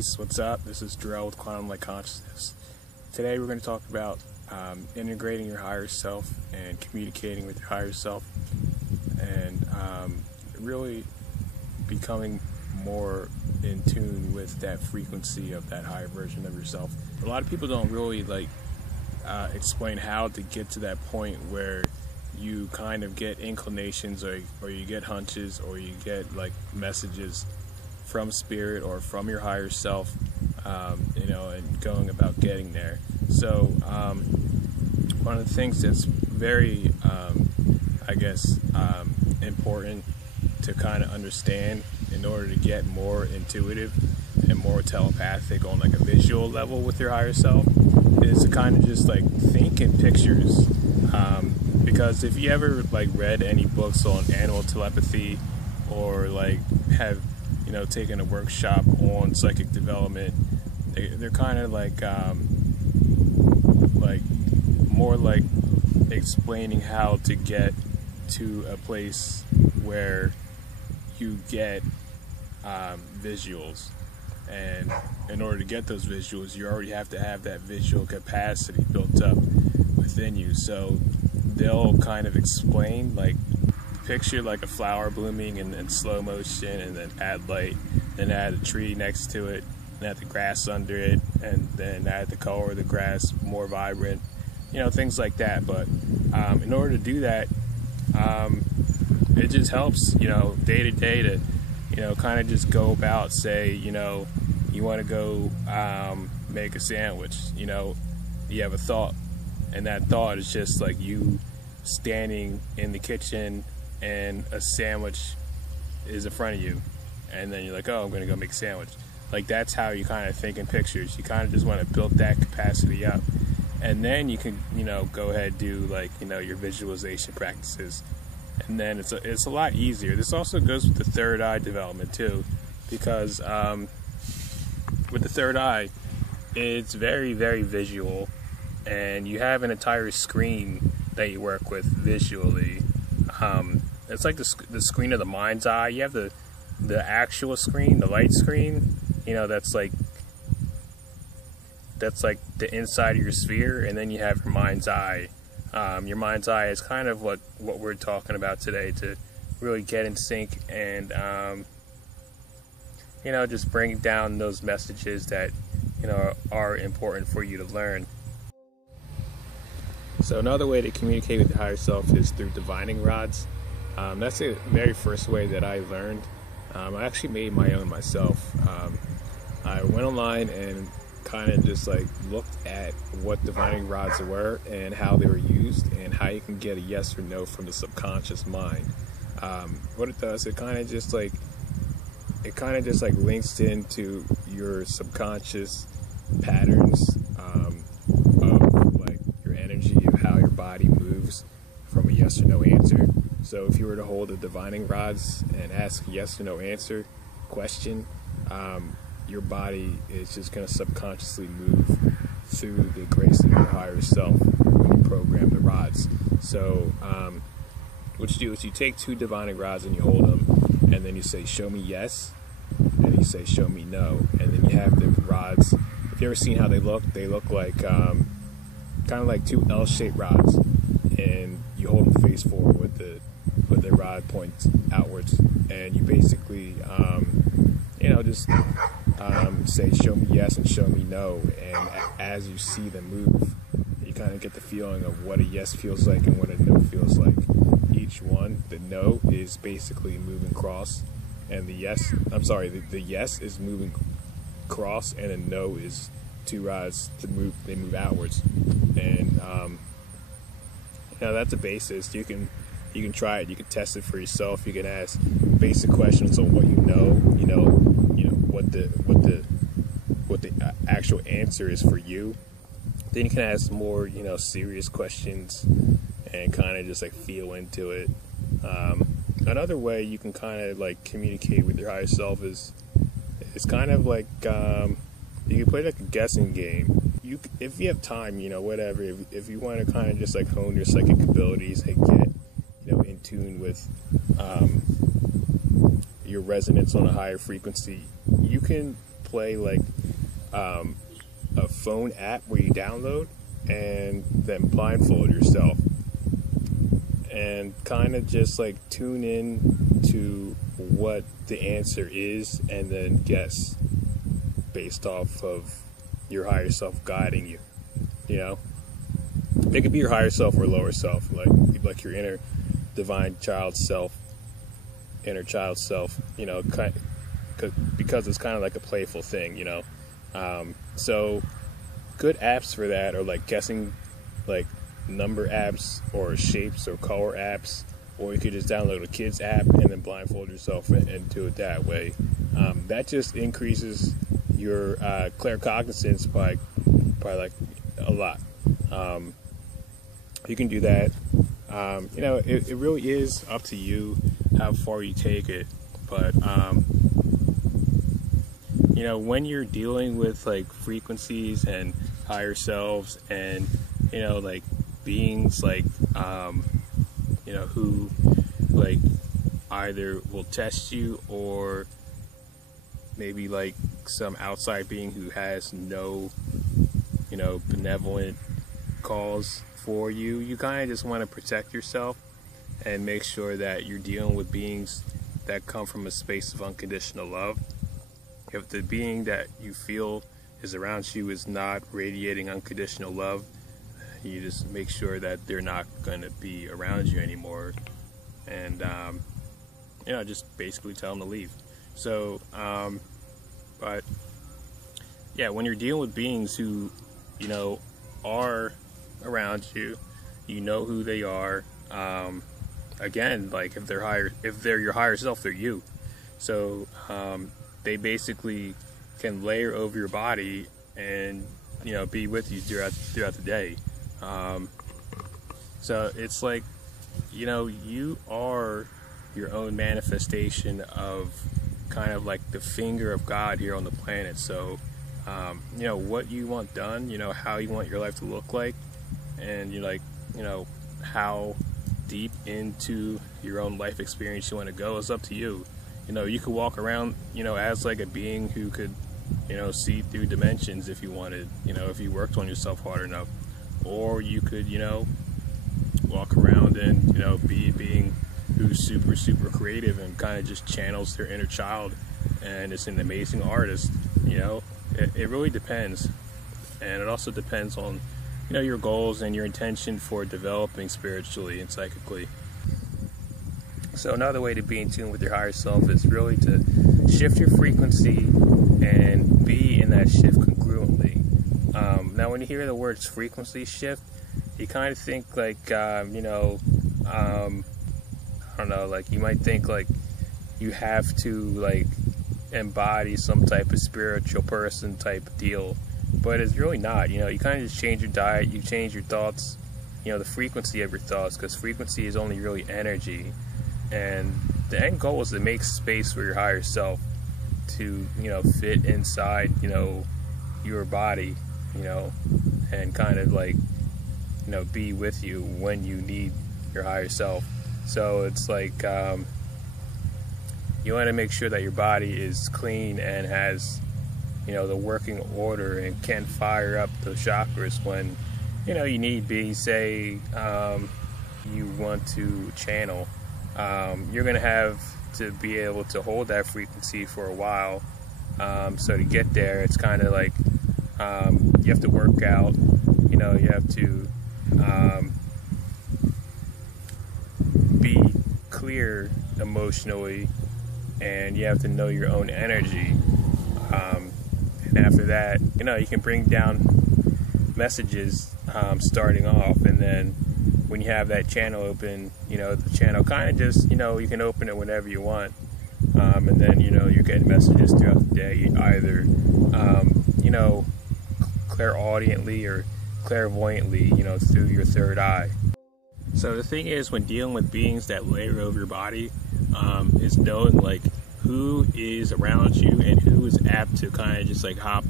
Peace, what's up? This is Drell with Quantum Light Consciousness. Today we're going to talk about integrating your higher self and communicating with your higher self and really becoming more in tune with that frequency of that higher version of yourself. A lot of people don't really explain how to get to that point where you kind of get inclinations or you get hunches or you get messages from spirit or from your higher self, and going about getting there. So one of the things that's very important to kind of understand in order to get more intuitive and more telepathic on a visual level with your higher self is to kind of just think in pictures, because if you ever read any books on animal telepathy or have taken a workshop on psychic development, they're kind of more explaining how to get to a place where you get visuals, and in order to get those visuals you already have to have that visual capacity built up within you. So they'll kind of explain, picture a flower blooming in slow motion, and then add light, then add a tree next to it, and add the grass under it, and then add the color of the grass more vibrant, things like that. But in order to do that, it just helps, day to day to, kind of just go about, say, you want to go make a sandwich, you have a thought, and that thought is just you standing in the kitchen and a sandwich is in front of you, and then you're oh, I'm going to go make a sandwich. That's how you kind of think in pictures. You kind of just want to build that capacity up, and then you can, go ahead and do your visualization practices, and then it's a lot easier. This also goes with the third eye development too, because with the third eye, it's very, very visual, and you have an entire screen that you work with visually. It's like the screen of the mind's eye. You have the actual screen, the light screen, that's the inside of your sphere, and then you have your mind's eye. Your mind's eye is kind of what we're talking about today, to really get in sync and just bring down those messages that are important for you to learn. So another way to communicate with your higher self is through divining rods. That's the very first way that I learned. I actually made my own myself. I went online and kind of just looked at what divining rods were and how they were used and how you can get a yes or no from the subconscious mind. What it does, it kind of just links into your subconscious patterns of your energy, of how your body moves from a yes or no answer. So if you were to hold the divining rods and ask a yes or no answer question, your body is just going to subconsciously move through the grace of your higher self when you program the rods. So what you do is you take two divining rods and you hold them, and then you say, show me yes, and you say, show me no, and then you have the rods. If you ever seen how they look kind of like two L-shaped rods, and you hold them face forward with the rod points outwards, and you basically just say show me yes and show me no, and as you see them move, you kind of get the feeling of what a yes feels like and what a no feels like. Each one, the no is basically moving cross, and the yes is moving cross, and a no is two rods they move outwards. And that's a basis. You can try it. You can test it for yourself. You can ask basic questions on what what the actual answer is for you. Then you can ask more serious questions and kind of just feel into it. Another way you can kind of communicate with your higher self is kind of you can play a guessing game. If you have time, whatever, if you want to kind of just hone your psychic abilities and get in tune with your resonance on a higher frequency, you can play like a phone app where you download and then blindfold yourself and kind of just like tune in to what the answer is and then guess based off of your higher self guiding you. You know, it could be your higher self or lower self, like your inner divine child self, inner child self, you know, because it's kind of like a playful thing, you know. So good apps for that are like guessing, like number apps or shapes or color apps, or you could just download a kid's app and then blindfold yourself and do it that way. That just increases your claircognizance by like a lot. You can do that. You know, it really is up to you how far you take it, but you know, when you're dealing with like frequencies and higher selves and, you know, like beings like you know, who like either will test you or maybe like some outside being who has no, you know, benevolent cause for you, you kind of just want to protect yourself and make sure that you're dealing with beings that come from a space of unconditional love. If the being that you feel is around you is not radiating unconditional love, you just make sure that they're not going to be around you anymore, and you know, just basically tell them to leave. So but yeah, when you're dealing with beings who, you know, are around you, you know who they are. Again, like if they're your higher self, they're you. So they basically can layer over your body and, you know, be with you throughout the day. So it's like, you know, you are your own manifestation of kind of like the finger of God here on the planet. So you know, what you want done, you know, how you want your life to look like, and you like, you know, how deep into your own life experience you want to go is up to you. You know, you could walk around, you know, as like a being who could, you know, see through dimensions if you wanted, you know, if you worked on yourself hard enough. Or you could, you know, walk around and, you know, be a being who's super, super creative and kind of just channels their inner child and is an amazing artist. You know, it really depends. And it also depends on, you know, your goals and your intention for developing spiritually and psychically. So another way to be in tune with your higher self is really to shift your frequency and be in that shift congruently. Now when you hear the words frequency shift, you kind of think like, you know, I don't know, like you might think like you have to like embody some type of spiritual person type deal, but it's really not. You know, you kind of just change your diet, you change your thoughts, you know, the frequency of your thoughts, because frequency is only really energy. And the end goal is to make space for your higher self to, you know, fit inside, you know, your body, you know, and kind of like, you know, be with you when you need your higher self. So it's like, you want to make sure that your body is clean and has, you know, the working order and can fire up the chakras when, you know, you need be. Say you want to channel. You're going to have to be able to hold that frequency for a while. So to get there, it's kind of like you have to work out, you know, you have to be clear emotionally, and you have to know your own energy. And after that, you know, you can bring down messages starting off, and then when you have that channel open, you know, the channel kind of just, you know, you can open it whenever you want. And then, you know, you're getting messages throughout the day, either, you know, clairaudiently or clairvoyantly, you know, through your third eye. So the thing is, when dealing with beings that layer over your body, is knowing like who is around you and who is apt to kind of just like hop,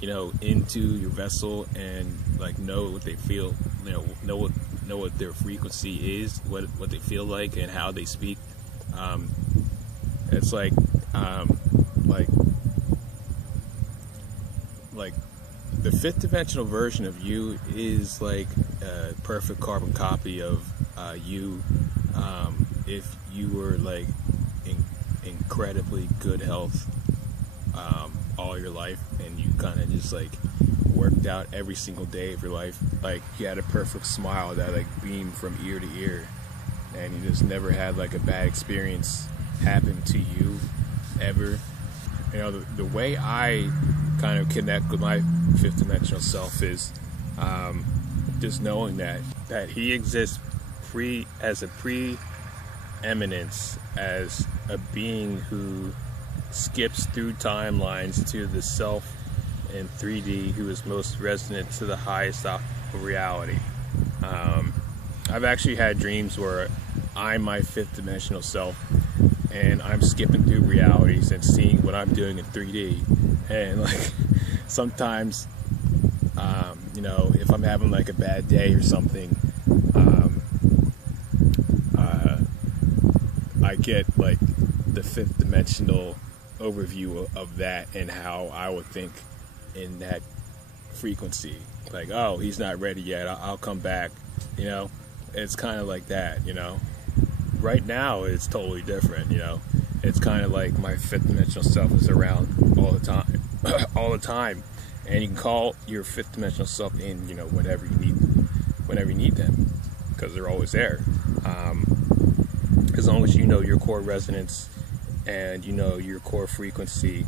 you know, into your vessel and like know what they feel, you know what their frequency is, what they feel like, and how they speak. It's like like the fifth dimensional version of you is like a perfect carbon copy of you if you were like in incredibly good health all your life, and you kind of just like worked out every single day of your life. Like you had a perfect smile that like beamed from ear to ear, and you just never had like a bad experience happen to you ever. You know, the way I kind of connect with my fifth dimensional self is just knowing that he exists as a preeminence, as a being who skips through timelines to the self in 3D who is most resonant to the highest of reality. I've actually had dreams where I'm my fifth dimensional self and I'm skipping through realities and seeing what I'm doing in 3D. And like sometimes, you know, if I'm having like a bad day or something, I get like the fifth dimensional overview of that and how I would think in that frequency. Like, oh, he's not ready yet, I'll come back. You know, it's kind of like that, you know. Right now it's totally different, you know. It's kind of like my fifth dimensional self is around all the time. All the time. And you can call your fifth dimensional self in, you know, whenever you need them, because they're always there. As long as you know your core resonance and you know your core frequency,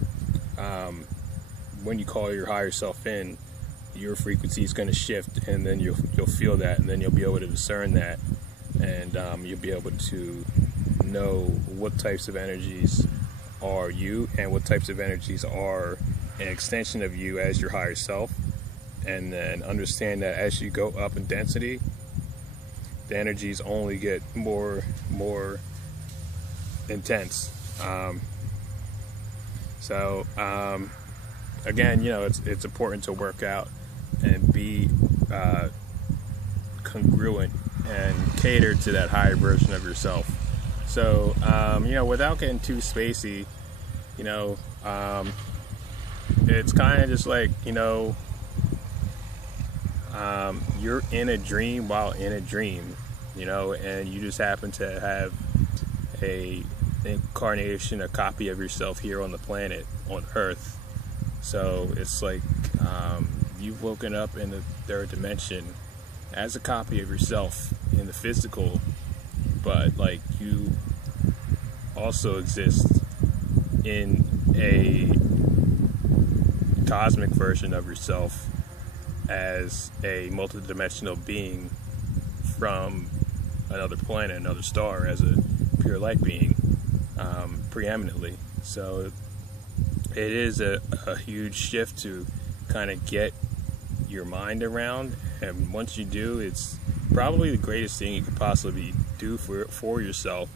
when you call your higher self in, your frequency is going to shift, and then you'll feel that, and then you'll be able to discern that, and you'll be able to know what types of energies are you and what types of energies are an extension of you as your higher self, and then understand that as you go up in density, the energies only get more intense. Again, you know, it's important to work out and be congruent and cater to that higher version of yourself. So, you know, without getting too spacey, you know, it's kind of just like, you know, you're in a dream while in a dream, you know, and you just happen to have a incarnation, a copy of yourself here on the planet, on Earth. So it's like you've woken up in the third dimension as a copy of yourself in the physical, but like you also exist in a cosmic version of yourself as a multidimensional being from another planet, another star, as a pure light being, preeminently. So it is a huge shift to kind of get your mind around, and once you do, it's probably the greatest thing you could possibly do for yourself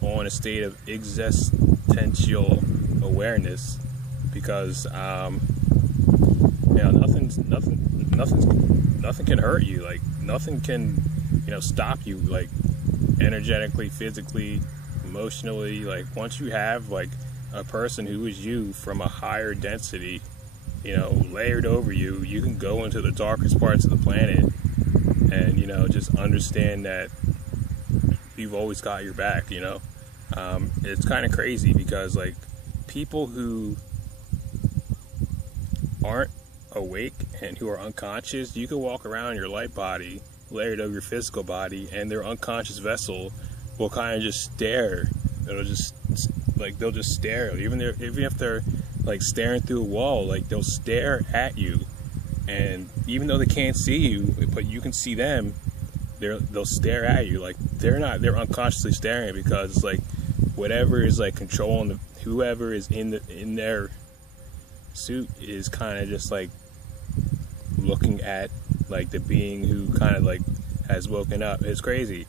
on a state of existential awareness, because you know, nothing can hurt you. Like nothing can, you know, stop you, like energetically, physically, emotionally. Like once you have like a person who is you from a higher density, you know, layered over you, you can go into the darkest parts of the planet and, you know, just understand that you've always got your back, you know. It's kind of crazy because like people who aren't awake and who are unconscious, you can walk around your light body layered over your physical body, and their unconscious vessel will kind of just stare. They'll just stare, even if they're like staring through a wall, like they'll stare at you, and even though they can't see you, but you can see them, they'll stare at you. Like they're unconsciously staring, because like whatever is like controlling whoever is in their suit is kind of just like looking at like the being who kind of like has woken up. It's crazy,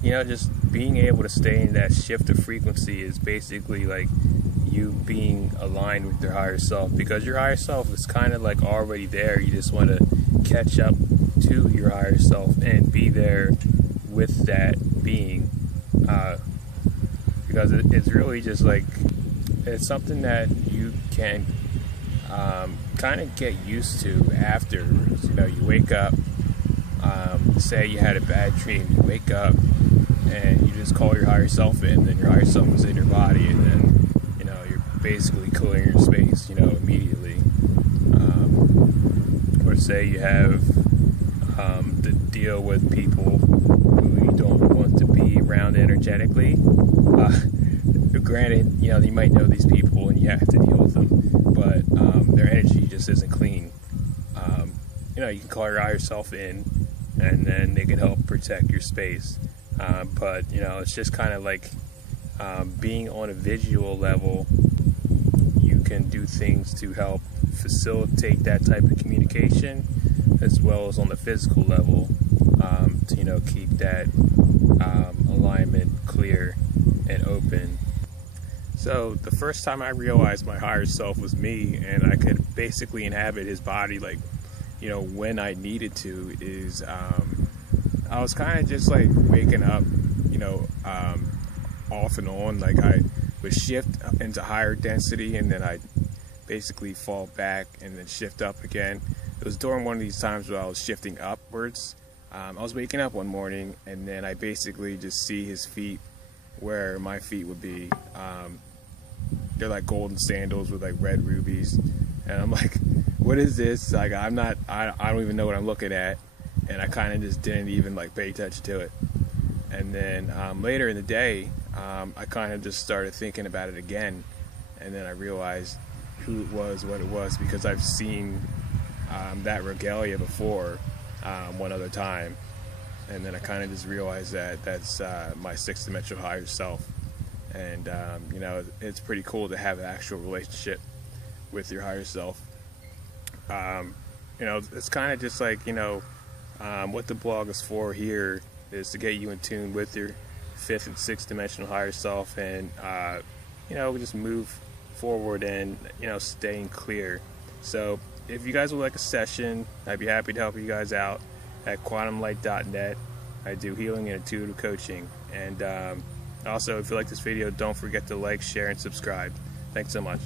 you know. Just being able to stay in that shift of frequency is basically like you being aligned with your higher self, because your higher self is kind of like already there. You just want to catch up to your higher self and be there with that being, because it's really just like, it's something that you can kind of get used to afterwards. You know, you wake up, say you had a bad dream, you wake up and you just call your higher self in, and your higher self is in your body, and then, you know, you're basically clearing your space, you know, immediately. Or say you have to deal with people who you don't want to be around energetically. Granted, you know, you might know these people and you have to deal with them, but their energy just isn't clean. You know, you can call your higher self in, and then they can help protect your space. But, you know, it's just kind of like being on a visual level, you can do things to help facilitate that type of communication, as well as on the physical level, to, you know, keep that alignment clear and open. So the first time I realized my higher self was me, and I could basically inhabit his body, like, you know, when I needed to, is I was kind of just like waking up, you know, off and on. Like, I would shift into higher density, and then I'd basically fall back and then shift up again. It was during one of these times where I was shifting upwards. I was waking up one morning, and then I basically just see his feet where my feet would be. They're like golden sandals with like red rubies, and I'm like, what is this? Like, I don't even know what I'm looking at, and I kind of just didn't even like pay attention to it. And then later in the day, I kind of just started thinking about it again, and then I realized who it was, what it was, because I've seen that regalia before one other time, and then I kind of just realized that that's my sixth dimensional higher self. And you know, it's pretty cool to have an actual relationship with your higher self. You know, it's kind of just like, you know, what the blog is for here is to get you in tune with your fifth and sixth dimensional higher self, and you know, just move forward and, you know, staying clear. So if you guys would like a session, I'd be happy to help you guys out at quantumlight.net. I do healing and intuitive coaching. And also, if you like this video, don't forget to like, share, and subscribe. Thanks so much.